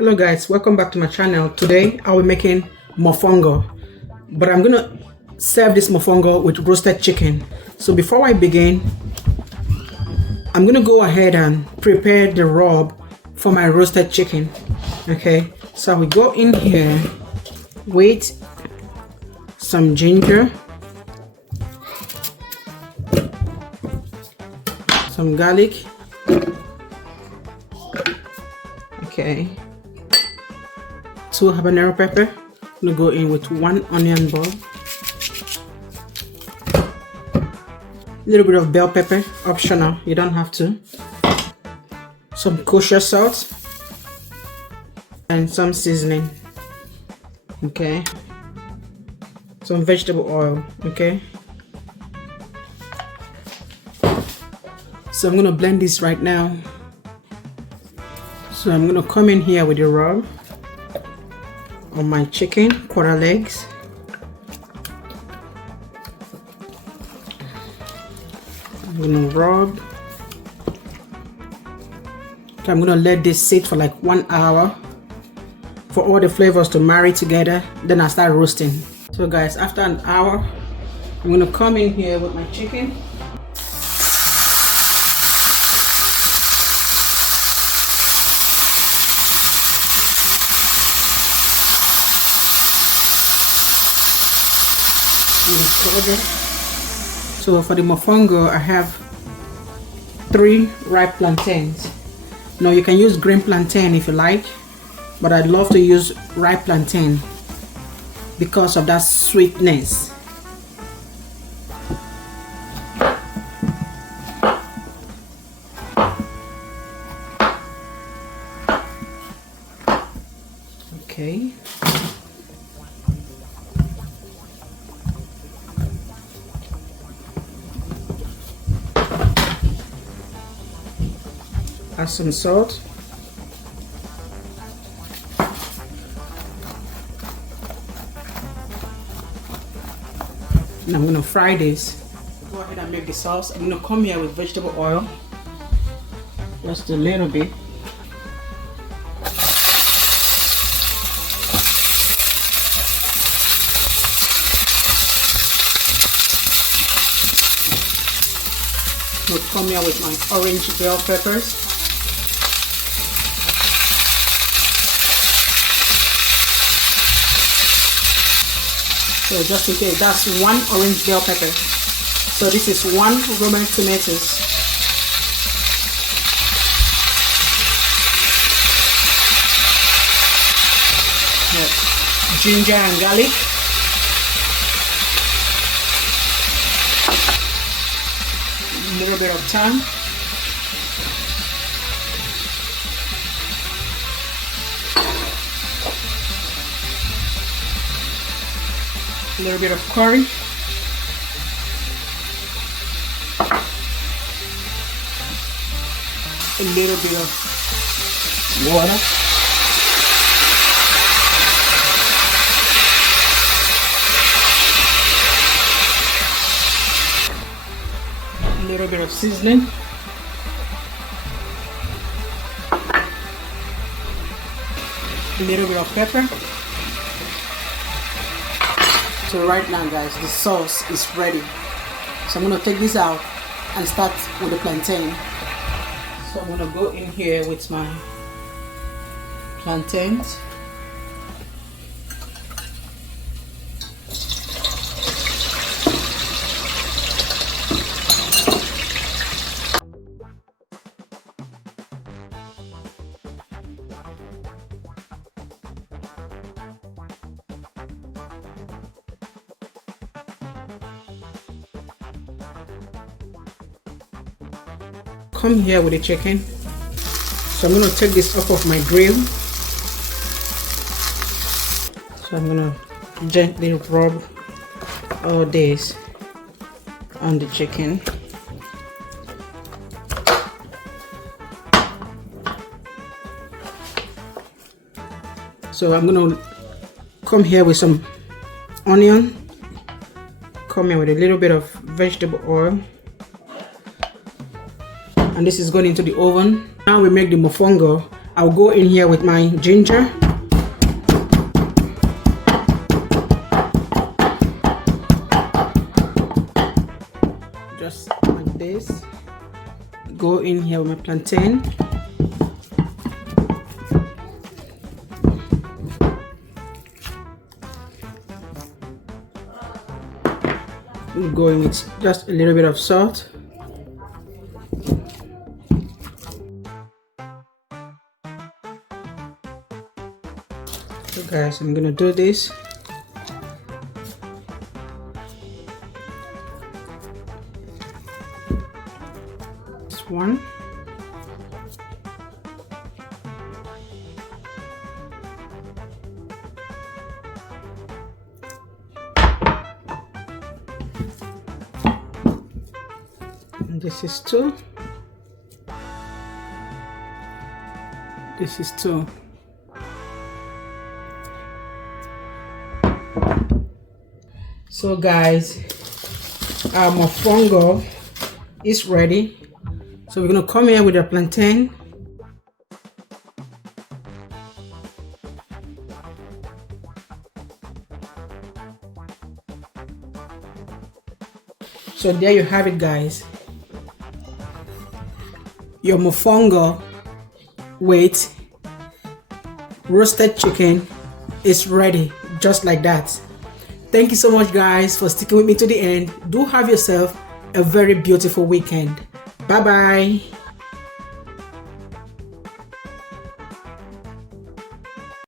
Hello guys, welcome back to my channel. Today I'll be making mofongo, but I'm gonna serve this mofongo with roasted chicken. So before I begin, I'm gonna go ahead and prepare the rub for my roasted chicken. Okay, so we go in here with some ginger, some garlic, okay, 2 habanero pepper. I'm gonna go in with 1 onion ball, a little bit of bell pepper, optional, you don't have to, some kosher salt, and some seasoning, okay, some vegetable oil, okay. So I'm gonna blend this right now. So I'm gonna come in here with the rub on my chicken quarter legs. I'm gonna rub. Okay, I'm gonna let this sit for like 1 hour for all the flavors to marry together. Then I start roasting. So guys, after an hour, I'm gonna come in here with my chicken. So for the mofongo, I have 3 ripe plantains. Now you can use green plantain if you like, but I'd love to use ripe plantain because of that sweetness. Okay. Add some salt. And I'm gonna fry this. Go ahead and make the sauce. I'm gonna come here with vegetable oil, just a little bit. I'll come here with my orange bell peppers. So just in case, that's 1 orange bell pepper. So this is 1 Roman tomatoes. Ginger and garlic. A little bit of thyme. A little bit of curry, a little bit of water, a little bit of seasoning, a little bit of pepper. So right now guys, the sauce is ready. So I'm gonna take this out and start with the plantain. So I'm gonna go in here with my plantains. Come here with the chicken. So I'm going to take this off of my grill. So I'm going to gently rub all this on the chicken. So I'm going to come here with some onion. Come here with a little bit of vegetable oil. And this is going into the oven. Now we make the mofongo. I'll go in here with my ginger. Just like this. Go in here with my plantain. Go in with just a little bit of salt. So guys, I'm gonna do this. This one. And this is two. This is two. So guys, our mofongo is ready. So we're gonna come here with the plantain. So there you have it, guys. Your mofongo with roasted chicken is ready, just like that. Thank you so much, guys, for sticking with me to the end. Do have yourself a very beautiful weekend. Bye bye.